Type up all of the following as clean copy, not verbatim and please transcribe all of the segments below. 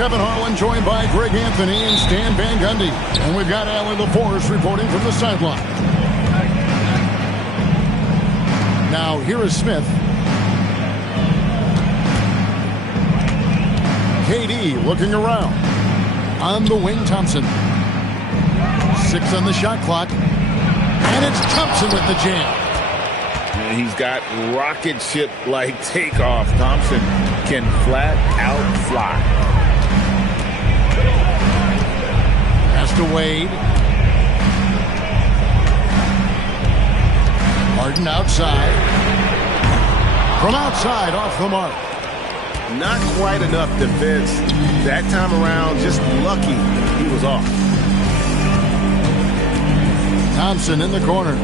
Kevin Harlan, joined by Greg Anthony and Stan Van Gundy. And we've got Alan LaForce reporting from the sideline. Now, here is Smith. KD looking around. On the wing, Thompson. 6 on the shot clock. And it's Thompson with the jam. And he's got rocket ship-like takeoff. Thompson can flat out fly. Pass to Wade. Harden outside. From outside, off the mark. Not quite enough defense that time around. Just lucky he was off. Thompson in the corner.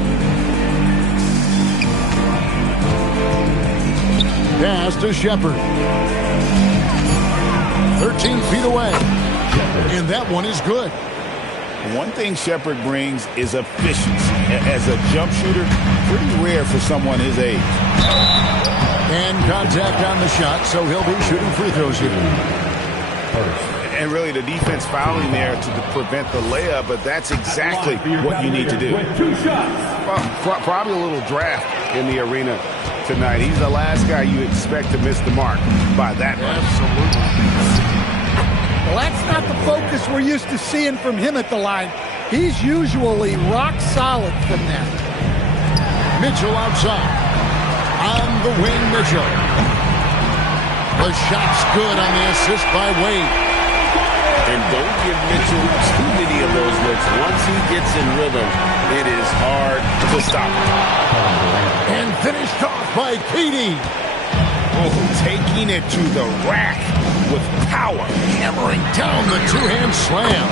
Pass to Shepherd. 13 feet away. And that one is good. One thing Shepherd brings is efficiency. As a jump shooter, pretty rare for someone his age. And contact on the shot, so he'll be shooting free throws here. And really the defense fouling there to prevent the layup, but that's exactly what you need to do. Well, probably a little draft in the arena tonight. He's the last guy you expect to miss the mark by that much. Absolutely. Well, that's not the focus we're used to seeing from him at the line. He's usually rock solid from that. Mitchell outside. On the wing, Mitchell. The shot's good on the assist by Wade. And don't give Mitchell too many of those looks. Once he gets in rhythm, it is hard to stop him. And finished off by KD. Oh, taking it to the rack with power. Hammering down the two-hand slam.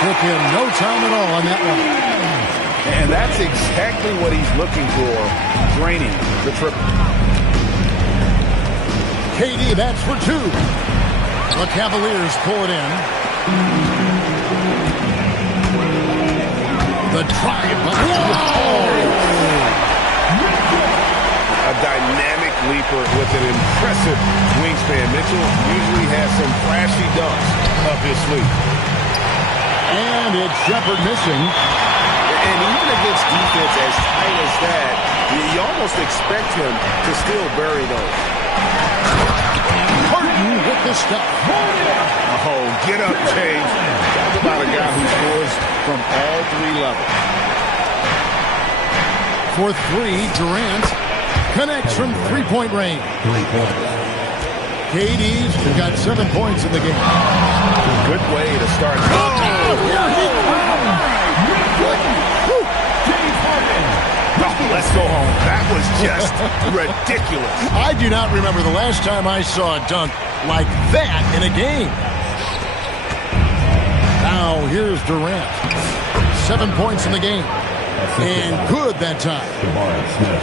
Took him no time at all on that one. And that's exactly what he's looking for, draining the triple. KD, that's for 2. The Cavaliers pull it in. The drive. A dynamic leaper with an impressive wingspan. Mitchell usually has some flashy dunks up his sleeve. And it's Shepherd missing. And even against defense as tight as that, you almost expect him to still bury those. Harden with the step. Oh, get up, James. Talk about a guy who scores from all 3 levels. For 3, Durant connects from three-point range. KD's got 7 points in the game. Good way to start. Let's go home. That was just ridiculous. I do not remember the last time I saw a dunk like that in a game. Now here's Durant. 7 points in the game. And good that time.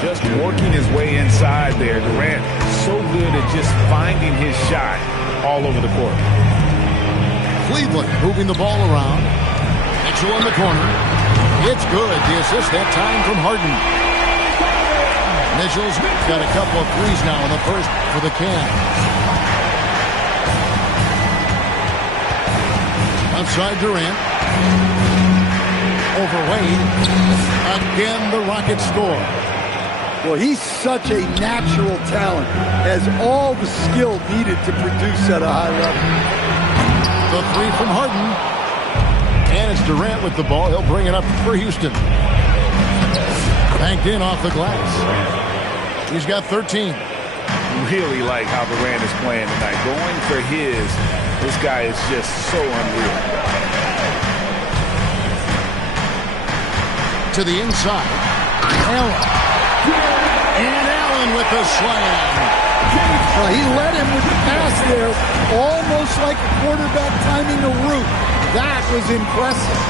Just working his way inside there. Durant so good at just finding his shot all over the court. Cleveland moving the ball around. Mitchell in the corner. It's good. The assist that time from Harden. Mitchell's got a couple of threes now in the first for the Cavs. Outside Durant. Over Wade. Again, the Rockets score. Well, he's such a natural talent. Has all the skill needed to produce at a high level. The 3 from Harden. And it's Durant with the ball. He'll bring it up for Houston. Banked in off the glass. He's got 13. Really like how Durant is playing tonight. Going for his. This guy is just so unreal. To the inside. Allen. And Allen with the slam. Well, he led him with the pass there, almost like a quarterback timing a route. That was impressive.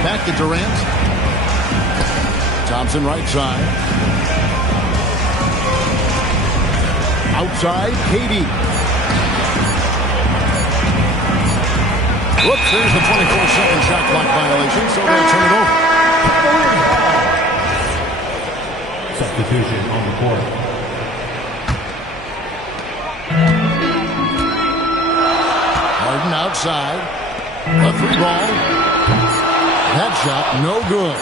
Back to Durant. Thompson right side. Outside, KD. Whoops, there's the 24-second shot clock violation, so they'll turn it over. Substitution on the court. outside. A 3-ball. That shot, no good.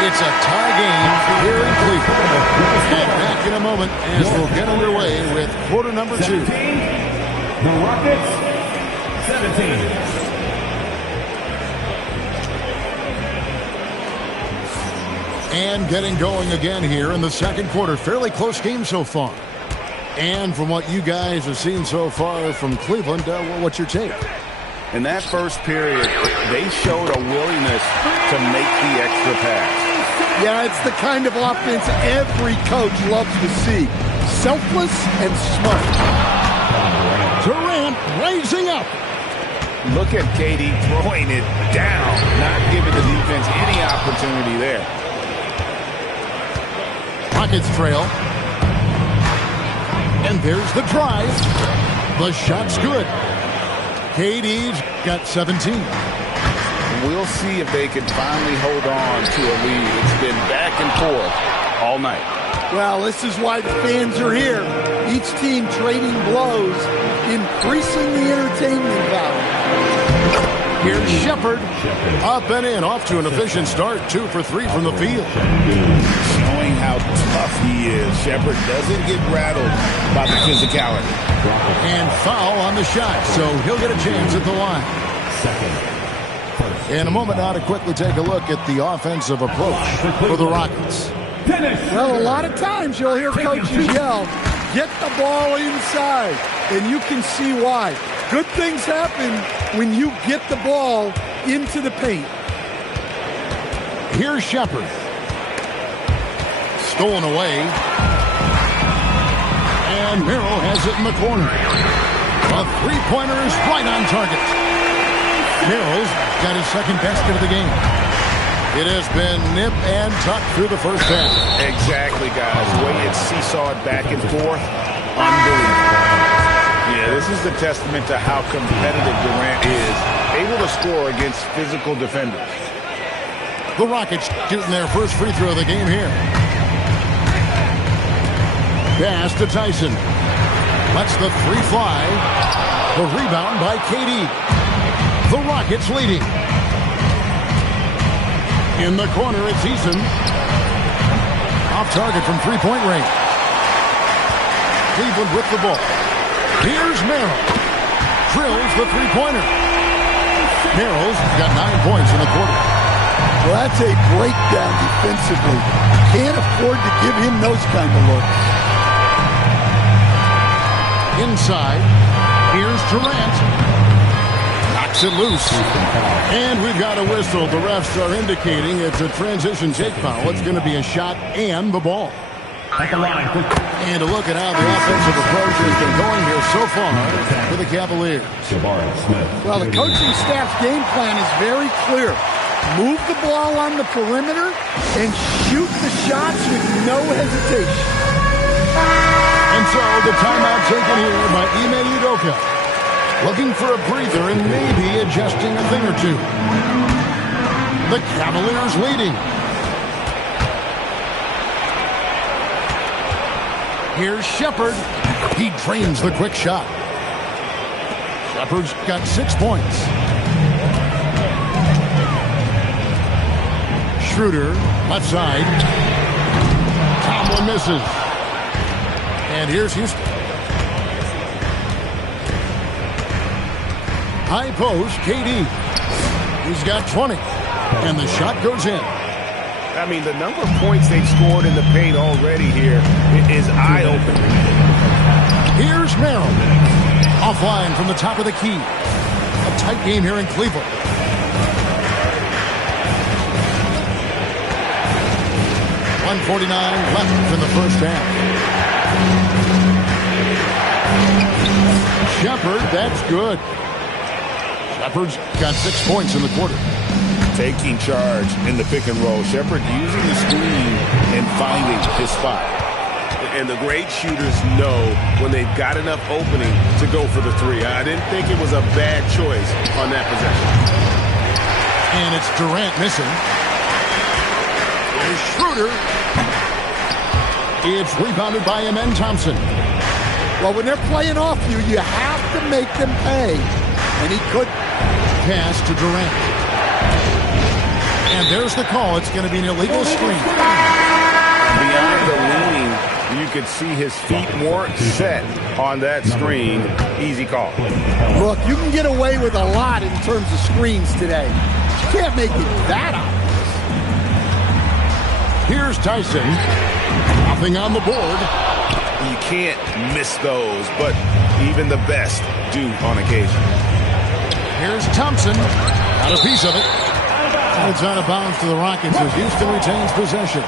It's a tie game here in Cleveland. And back in a moment as we'll get underway with quarter number 2. 17, the Rockets, 17. And getting going again here in the second quarter. Fairly close game so far. And from what you guys have seen so far from Cleveland, what's your take? In that first period, they showed a willingness to make the extra pass. Yeah, it's the kind of offense every coach loves to see. Selfless and smart. Durant raising up. Look at KD throwing it down, not giving the defense any opportunity there. Rockets trail. And there's the drive. The shot's good. KD's got 17. We'll see if they can finally hold on to a lead. It's been back and forth all night. Well, this is why the fans are here. Each team trading blows, increasing the entertainment value. Here's Shepherd. Up and in, off to an efficient start. 2 for 3 from the field. Showing how tough he is. Shepherd doesn't get rattled by the physicality. And foul on the shot, so he'll get a chance at the line. In a moment now to quickly take a look at the offensive approach for the Rockets. Well, a lot of times you'll hear coaches yell, get the ball inside, and you can see why. Good things happen when you get the ball into the paint. Here's Shepherd. Stolen away. And Merrill has it in the corner. A three-pointer is right on target. Merrill's got his second basket of the game. It has been nip and tuck through the first half. Exactly, guys. The way it's seesawed back and forth, unbelievable. Yeah, this is a testament to how competitive Durant is, able to score against physical defenders. The Rockets shooting their first free throw of the game here. Pass to Tyson. Lets the 3 fly. The rebound by KD. The Rockets leading. In the corner, it's Eason. Off target from three-point range. Cleveland with the ball. Here's Merrill. Drills the three-pointer. Merrill's got 9 points in the quarter. Well, that's a breakdown defensively. Can't afford to give him those kind of looks. Inside, here's Durant. Knocks it loose. And we've got a whistle. The refs are indicating it's a transition take foul. It's going to be a shot and the ball. And to look at how the offensive approach has been going here so far for the Cavaliers. Well, the coaching staff's game plan is very clear. Move the ball on the perimeter and shoot the shots with no hesitation. And so the timeout taken here by Ime Udoka. Looking for a breather and maybe adjusting a thing or two. The Cavaliers leading. Here's Shepherd. He drains the quick shot. Shepherd's got 6 points. Schroeder, left side. Tomlin misses. And here's Houston. High post, KD. He's got 20. And the shot goes in. I mean, the number of points they've scored in the paint already here is eye-opening. Here's Merrill. Offline from the top of the key. A tight game here in Cleveland. .149 left in the first half. Shepherd, that's good. Shepherd's got 6 points in the quarter. Taking charge in the pick and roll. Shepherd using the screen and finding his spot. And the great shooters know when they've got enough opening to go for the three. I didn't think it was a bad choice on that possession. And it's Durant missing. Here's Schroeder. It's rebounded by Amen Thompson. Well, when they're playing off you, you have to make them pay. and he could. Pass to Durant. And there's the call. It's going to be an illegal screen. Beyond the leaning, you could see his feet more set on that screen. Easy call. Look, you can get away with a lot in terms of screens today. You can't make it that obvious. Here's Tyson. Nothing on the board. You can't miss those, but even the best do on occasion. Here's Thompson. Got a piece of it. And it's out of bounds to the Rockets as Houston retains possession.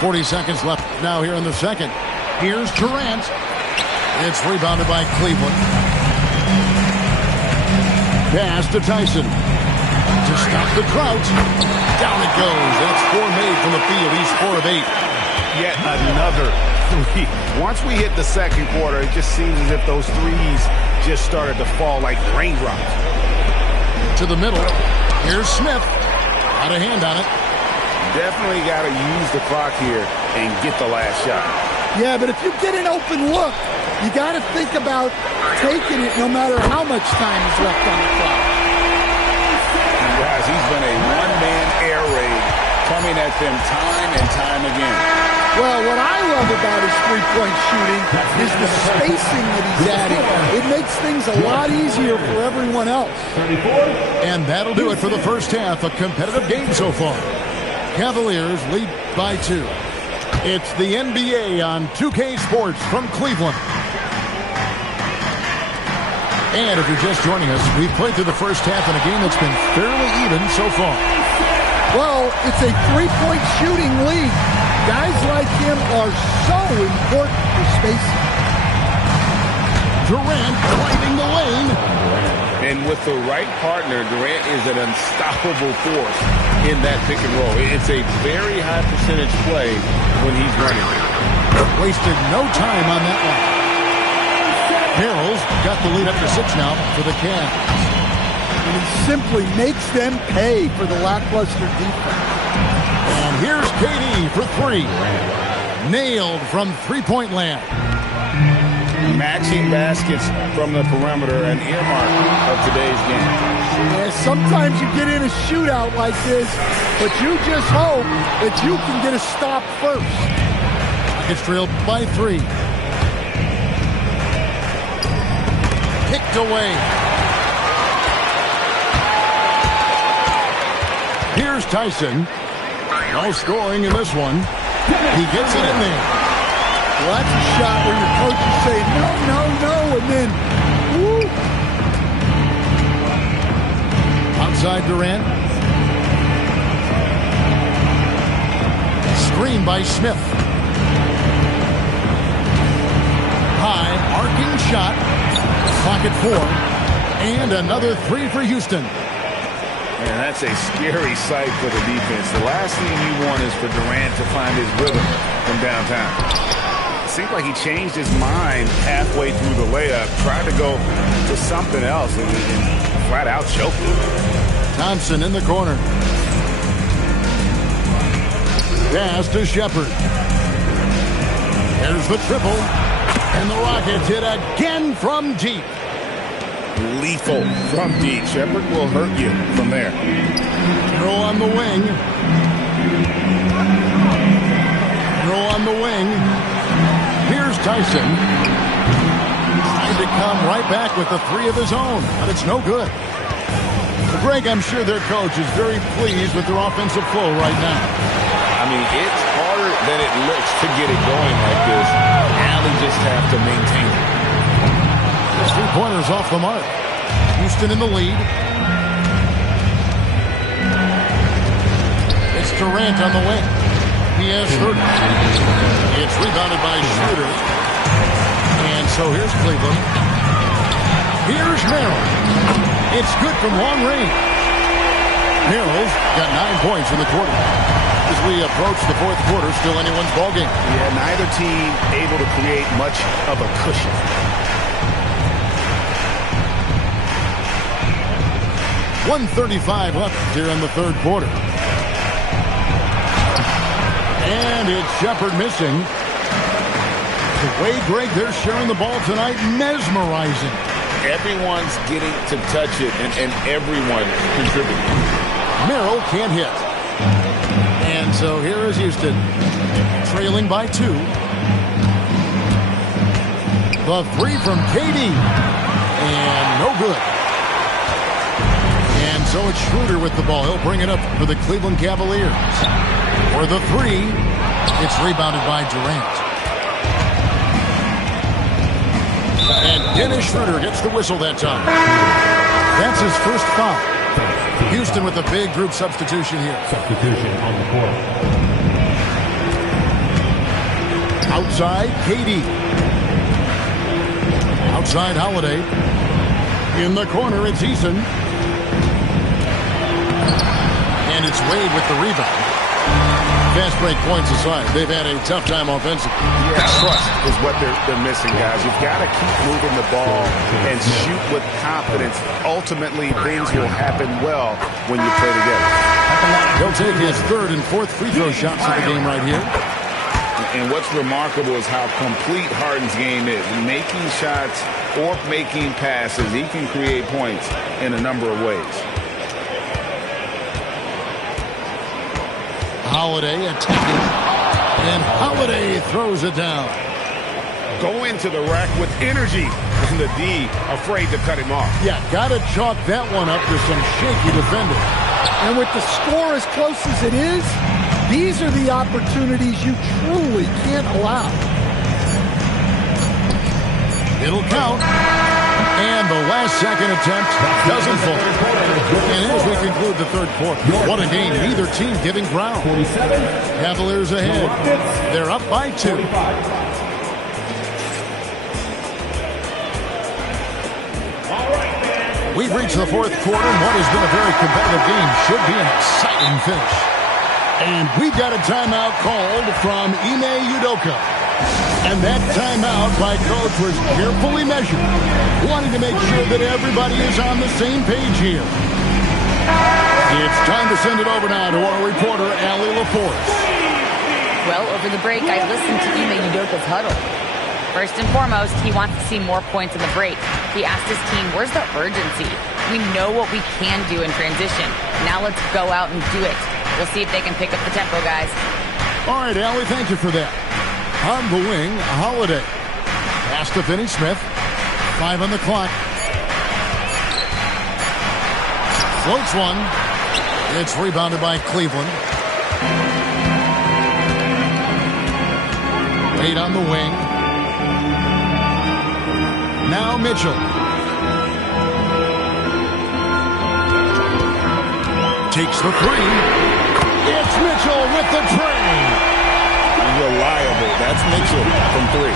.40 seconds left now here in the second. Here's Durant. It's rebounded by Cleveland. Pass to Tyson. To stop the Trout. Down it goes. That's 4 made from the field. He's 4 of 8. Yet another 3. Once we hit the second quarter, it just seems as if those threes just started to fall like raindrops. To the middle. Here's Smith. Got a hand on it. Definitely got to use the clock here and get the last shot. Yeah, but if you get an open look, you got to think about taking it no matter how much time is left on the clock. And guys, he's been a one-man air raid coming at them time and time again. Well, what I love about his three-point shooting is the spacing that he's adding. It makes things a lot easier for everyone else. And that'll do it for the first half. A competitive game so far. Cavaliers lead by 2. It's the NBA on 2K Sports from Cleveland. And if you're just joining us, we've played through the first half in a game that's been fairly even so far. Well, it's a three-point shooting league. Guys like him are so important for spacing. Durant driving the lane. And with the right partner, Durant is an unstoppable force in that pick and roll. It's a very high percentage play when he's running. Wasted no time on that one. Harrell's got the lead up to 6 now for the Cavs. And he simply makes them pay for the lackluster defense. And here's KD for 3. Nailed from three-point land. Matching baskets from the perimeter, an earmark of today's game. Yeah, sometimes you get in a shootout like this, but you just hope that you can get a stop first. It's trailed by 3. Kicked away. Here's Tyson. No scoring in this one. He gets it in there. Well, that's a shot where your coach is saying, no, no, no, and then, woo. Outside Durant. Screen by Smith. High, arcing shot. Clock at 4. And another 3 for Houston. And that's a scary sight for the defense. The last thing you want is for Durant to find his rhythm from downtown. Seemed like he changed his mind halfway through the layup, tried to go to something else, and flat out choked him. Thompson in the corner. Pass to Shepherd. There's the triple. And the Rockets hit again from deep. Lethal from deep. Shepherd will hurt you from there. Throw on the wing. Throw on the wing. Here's Tyson. Trying to come right back with the 3 of his own, but it's no good. Greg, I'm sure their coach is very pleased with their offensive flow right now. I mean, it's harder than it looks to get it going like this. Now they just have to maintain it. His 3-pointers off the mark. Houston in the lead. It's Durant on the wing. He has 30. It's rebounded by Schroeder. And so here's Cleveland. Here's Merrill. It's good from long range. Merrill's got 9 points in the quarter. As we approach the 4th quarter, still anyone's ballgame. Yeah, neither team able to create much of a cushion. .135 left here in the 3rd quarter. And it's Shepherd missing. The way, Greg, they're sharing the ball tonight, mesmerizing. Everyone's getting to touch it, and everyone contributing. Merrill can't hit. And so here is Houston, trailing by 2. The 3 from KD. And no good. And so it's Schroeder with the ball. He'll bring it up for the Cleveland Cavaliers. For the 3, it's rebounded by Durant. And Dennis Schroeder gets the whistle that time. That's his first foul. Houston with a big group substitution here. Substitution on the court. Outside, KD. Outside, Holiday. In the corner, it's Eason. And it's Wade with the rebound. Fast break points aside, they've had a tough time offensively. Yeah, trust is what they're missing, guys. You've got to keep moving the ball and shoot with confidence. Ultimately, things will happen well when you play together. He'll take his 3rd and 4th free throw shots of the game right here. And what's remarkable is how complete Harden's game is. Making shots or making passes, he can create points in a number of ways. Holiday attacking, and Holiday throws it down. Go into the rack with energy, and the D afraid to cut him off. Yeah, got to chalk that one up to some shaky defending. And with the score as close as it is, these are the opportunities you truly can't allow. It'll count. And the last second attempt doesn't fall. And as we conclude the 3rd quarter, what a game. Neither team giving ground. Cavaliers ahead. They're up by 2. We've reached the 4th quarter, and what has been a very competitive game should be an exciting finish. And we've got a timeout called from Ime Udoka. And that timeout by Coach was carefully measured, wanting to make sure that everybody is on the same page here. It's time to send it over now to our reporter, Allie LaForce. Well, over the break, I listened to Ime Udoka's huddle. First and foremost, he wants to see more points in the break. He asked his team, where's the urgency? We know what we can do in transition. Now let's go out and do it. We'll see if they can pick up the tempo, guys. All right, Allie, thank you for that. On the wing, Holiday. Pass to Finney-Smith. 5 on the clock. Floats one. It's rebounded by Cleveland. Wade on the wing. Now Mitchell. Takes the 3. It's Mitchell with the tray. Reliable. That's Mitchell from 3.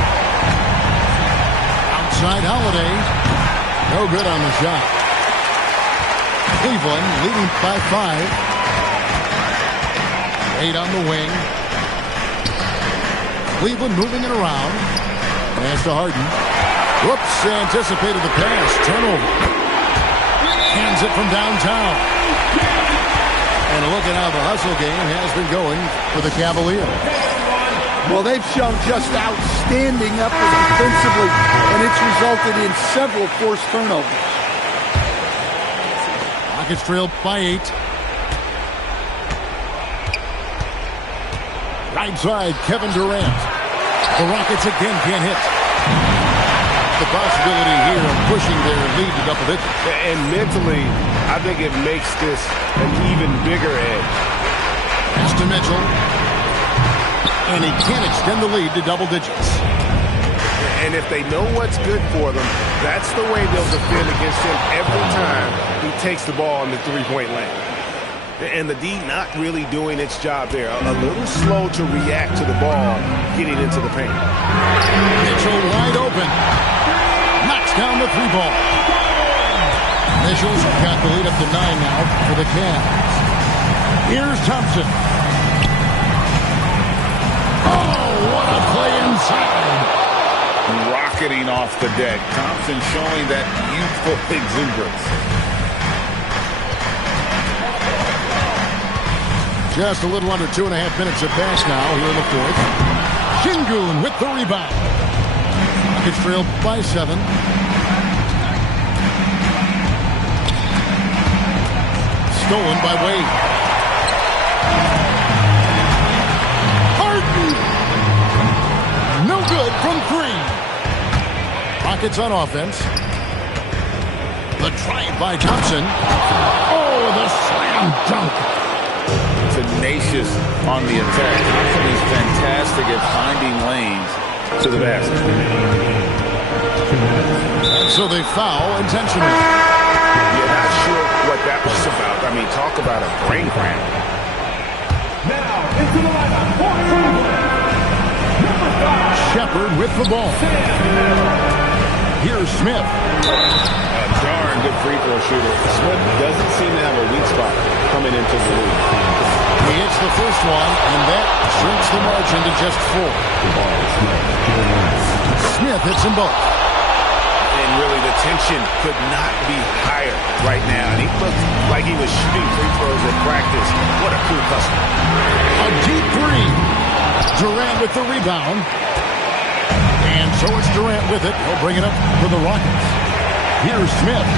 Outside Holiday. No good on the shot. Cleveland leading by 5. Wade on the wing. Cleveland moving it around. Pass to Harden. Whoops, anticipated the pass. Turnover. Hands it from downtown. And look at how the hustle game has been going for the Cavaliers. Well, they've shown just outstanding effort defensively, and it's resulted in several forced turnovers. Rockets trailed by 8. Right side, Kevin Durant. The Rockets again can't hit. The possibility here of pushing their lead to double digits. And mentally, I think it makes this an even bigger edge. Pass to Mitchell. And he can't extend the lead to double digits. And if they know what's good for them, that's the way they'll defend against him every time he takes the ball in the three-point lane. And the D not really doing its job there. A little slow to react to the ball getting into the paint. Mitchell wide open. Knocks down the 3 ball. Mitchell's got the lead up to 9 now for the Cavs. Here's Thompson. Oh, what a play inside. Rocketing off the deck. Thompson showing that youthful exuberance. Just a little under 2.5 minutes of pass now here in the 4th. Şengün with the rebound. Rockets trail by 7. Stolen by Wade. Harden! No good from 3. Rockets on offense. The drive by Thompson. Oh, the slam dunk. Tenacious on the attack. Thompson is fantastic at finding lanes to the basket. So they foul intentionally. You're not sure what that was about. I mean, talk about a brain cramp. Now into the lineup for Cleveland. Number 5. Shepard with the ball. Here's Smith. A darn good free throw shooter. Smith doesn't seem to have a weak spot coming into the league. He hits the first one, and that shrinks the margin to just 4. Smith hits them both. And really, the tension could not be higher right now. And he looked like he was shooting free throws at practice. What a cool customer. A deep 3. Durant with the rebound. And so it's Durant with it. He'll bring it up for the Rockets. Here's Smith.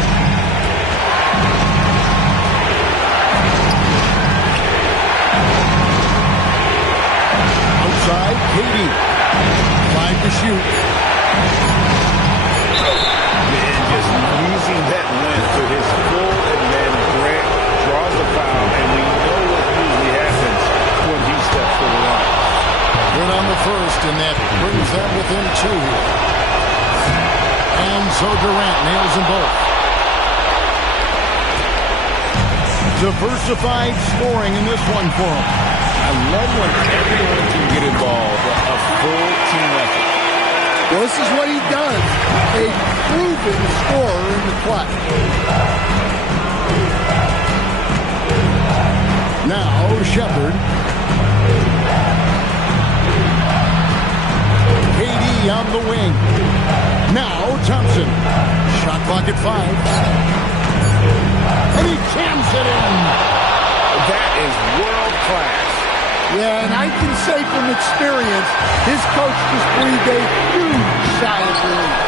Outside, KD. 5 to shoot. And just using that length to his full advantage. Durant draws the foul, and we know what usually happens when he steps to the line. Good on the first, and that brings them within 2 here. And so Durant nails them both. Diversified scoring in this one for him. I love when everyone can get involved. A full team effort. Well, this is what he does. A proven scorer in the clutch. Now Shepard. KD on the wing. Now Thompson. Shot clock at 5. And he jams it in. That is world class. Yeah, and I can say from experience, his coach just breathed a huge sigh of relief.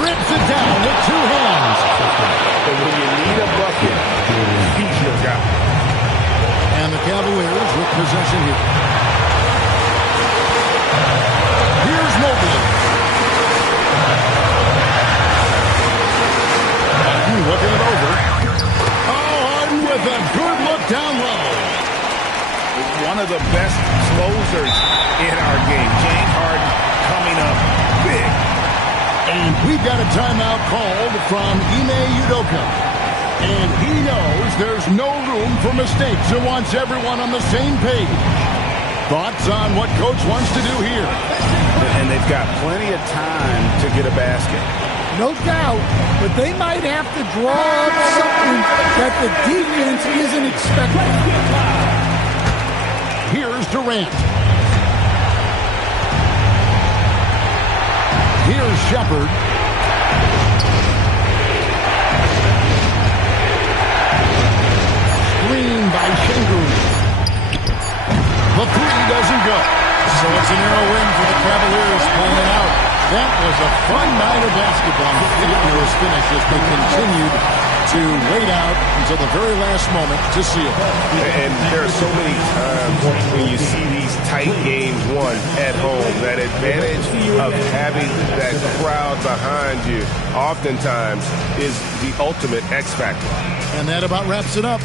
Rips it down with 2 hands. But when you need a bucket, he's your guy. And the Cavaliers with possession here. Here's Mobley. Harden looking it over. Oh, Harden with a good look down low. One of the best closers in our game. James Harden coming up big. And we've got a timeout called from Ime Udoka. And he knows there's no room for mistakes and wants everyone on the same page. Thoughts on what Coach wants to do here? And they've got plenty of time to get a basket. No doubt, but they might have to draw up something that the defense isn't expecting. Here's Durant. Here's Shepard. Screen by Şengün. The 3 doesn't go. So it's a narrow win for the Cavaliers pulling it out. That was a fun night of basketball. They didn't know it was finished as they continued to wait out until the very last moment to seal it. And there are so many times when you see these tight games won at home, that advantage of having that crowd behind you oftentimes is the ultimate X factor. And that about wraps it up.